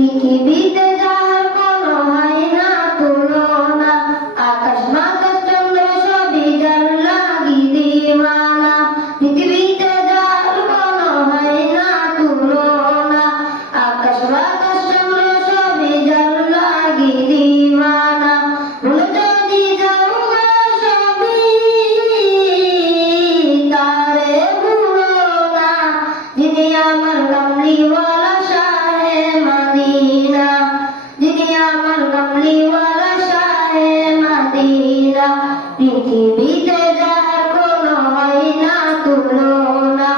পৃথিবীতে যার কোনো হয় না তুলনা, আকাশ বাতাস চন্দ্র সবই যার লাগি দিওয়ানা। পৃথিবীতে যার কোনো হয় না তুলনা, আকাশ বাতাস চন্দ্র সবই যার লাগি দিওয়ানা। ভুলে যদি যাও গো সবই তারে ভুলো না, যিনি আমার কামলিওয়ালা শাহে মদিনা, যিনি আমার কামলিওয়ালা শাহে মদিনা। পৃথিবীতে যার কোনো হয় না তুলনা,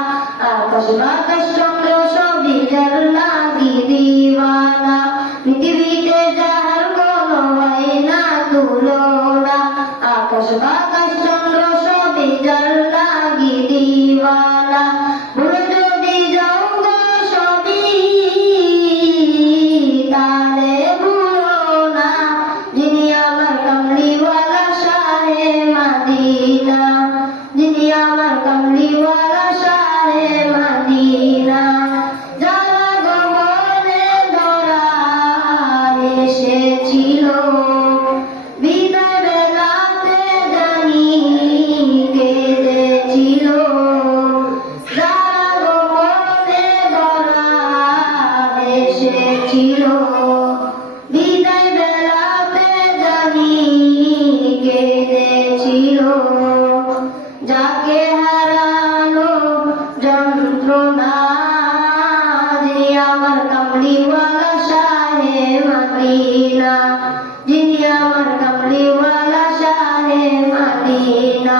আকাশ বাতাস চন্দ্র সবই যার লাগি দিওয়ানা। পৃথিবীতে যার কোনো হয় না তুলনা, আকাশ বাতাস চন্দ্র সবই যার লাগি দিওয়ানা। ভুলে যদি যাও গো সবই তারে ভুলো না, যিনি আমার কামলিওয়ালা শাহে মদিনা, যিনি আমার কামলিওয়ালা শাহে মদিনা। যারা গগনে ধরা এসেছিল বিদায় বেলাতে জানি কেঁদেছিল, যারা গগনে ধরা এসেছিল বিদায় বেলাতে জানি কেঁদেছিল। যাকে হারানো যন্ত্রণা, যিনি আমার কামলিওয়ালা শাহে মদিনা, যিনি আমার কামলিওয়ালা শাহে মদিনা।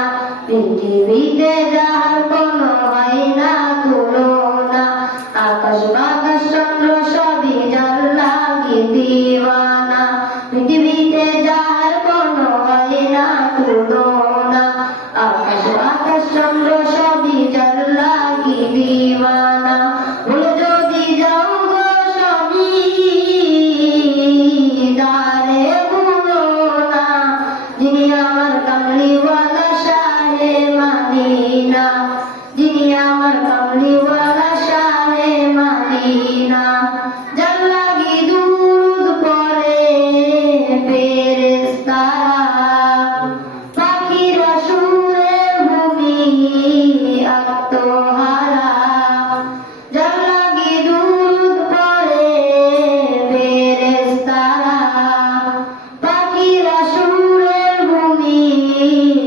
পৃথিবীতে যার কোনো হয় না তুলনা, আকাশ বাতাস চন্দ্র সবই যার লাগি দিওয়ানা। পৃথিবীতে যার কোনো হয় না তুলনা, আকাশ বাতাস চন্দ্র সবই যার লাগি দিওয়ানা। ভুলে যদি যাও গো সবই তারে ভুলো না, যিনি আমার কামলিওয়ালা শাহে মদিনা, যিনি আমার